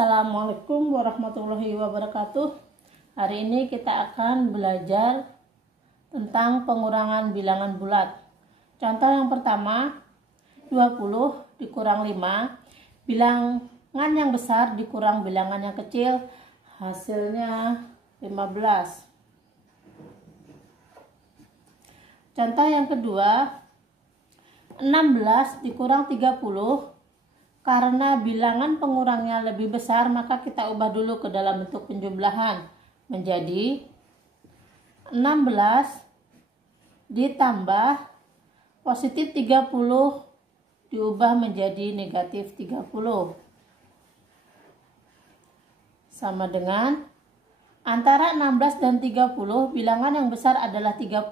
Assalamualaikum warahmatullahi wabarakatuh. Hari ini kita akan belajar tentang pengurangan bilangan bulat. Contoh yang pertama, 20 dikurang 5. Bilangan yang besar dikurang bilangan yang kecil, hasilnya 15. Contoh yang kedua, 16 dikurang 30. Karena bilangan pengurangnya lebih besar, maka kita ubah dulu ke dalam bentuk penjumlahan menjadi 16 ditambah positif 30 diubah menjadi negatif 30. Sama dengan antara 16 dan 30, bilangan yang besar adalah 30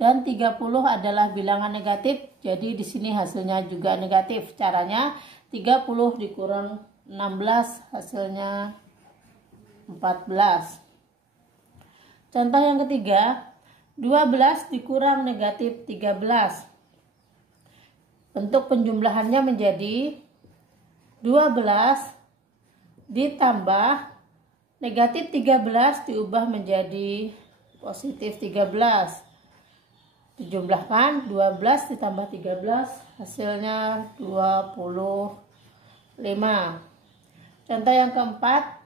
dan 30 adalah bilangan negatif. Jadi di sini hasilnya juga negatif. Caranya 30 dikurang 16 hasilnya 14. Contoh yang ketiga, 12 dikurang negatif 13. Bentuk penjumlahannya menjadi 12 ditambah negatif 13 diubah menjadi positif 13. Dijumlahkan 12 ditambah 13 hasilnya 25. Contoh yang keempat,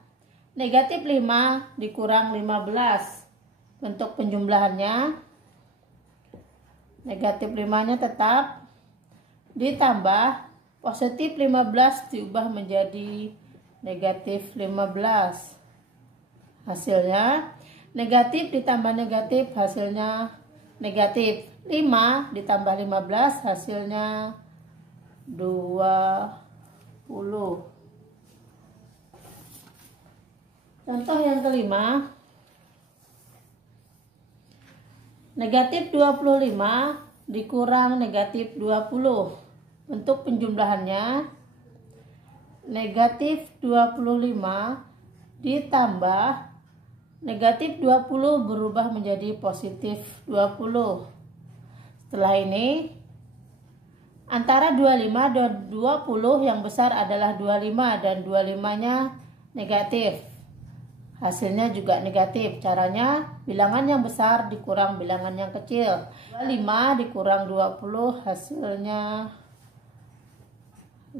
negatif 5 dikurang 15. Bentuk penjumlahannya negatif 5-nya tetap ditambah positif 15 diubah menjadi negatif 15. Hasilnya negatif ditambah negatif hasilnya negatif. 5 ditambah 15 hasilnya 20. Contoh yang kelima, negatif 25 dikurang negatif 20. Bentuk penjumlahannya negatif 25 ditambah negatif 20 berubah menjadi positif 20. Setelah ini antara 25 dan 20 yang besar adalah 25 dan 25-nya negatif. Hasilnya juga negatif. Caranya bilangan yang besar dikurang bilangan yang kecil. 25 dikurang 20 hasilnya 5.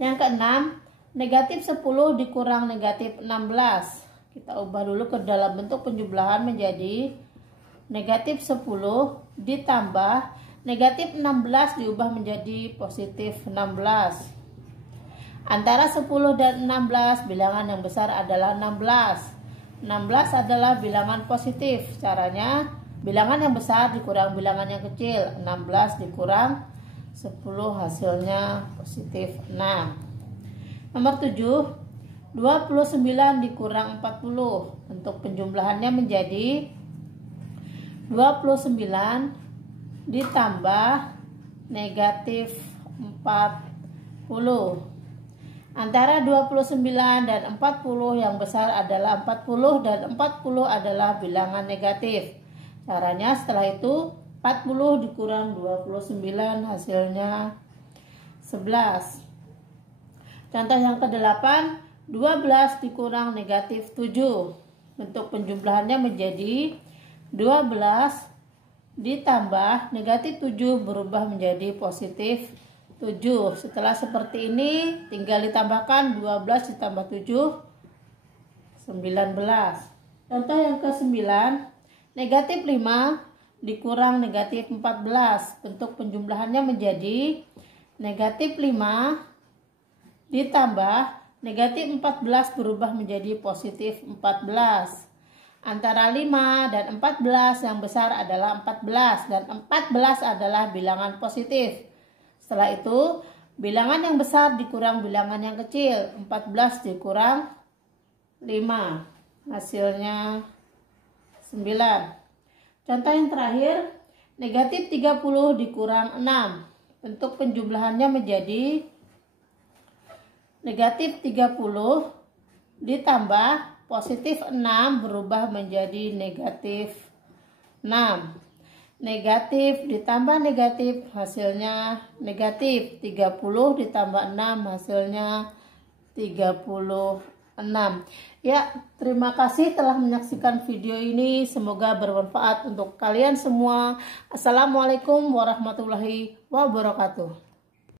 Yang keenam, negatif 10 dikurang negatif 16. Kita ubah dulu ke dalam bentuk penjumlahan menjadi negatif 10 ditambah negatif 16 diubah menjadi positif 16. Antara 10 dan 16 bilangan yang besar adalah 16. 16 adalah bilangan positif. Caranya bilangan yang besar dikurang bilangan yang kecil. 16 dikurang 10 hasilnya positif 6. Nomor 7, 29 dikurang 40. Bentuk penjumlahannya menjadi 29 ditambah negatif 40. Antara 29 dan 40 yang besar adalah 40 dan 40 adalah bilangan negatif. Caranya setelah itu 40 dikurang 29 hasilnya 11. Contoh yang ke-8, 12 dikurang negatif 7. Bentuk penjumlahannya menjadi 12 ditambah negatif 7 berubah menjadi positif 7. Setelah seperti ini tinggal ditambahkan 12 ditambah 7, 19. Contoh yang ke-9, negatif 5 dikurang negatif 14. Bentuk penjumlahannya menjadi negatif 5 ditambah negatif 14 berubah menjadi positif 14. Antara 5 dan 14 yang besar adalah 14 dan 14 adalah bilangan positif. Setelah itu bilangan yang besar dikurang bilangan yang kecil. 14 dikurang 5 hasilnya 9. Contoh yang terakhir, negatif 30 dikurang 6. Bentuk penjumlahannya menjadi negatif 30 ditambah positif 6 berubah menjadi negatif 6. negatif ditambah negatif hasilnya negatif. 30 ditambah 6 hasilnya 36. Ya, terima kasih telah menyaksikan video ini. Semoga bermanfaat untuk kalian semua. Assalamualaikum warahmatullahi wabarakatuh.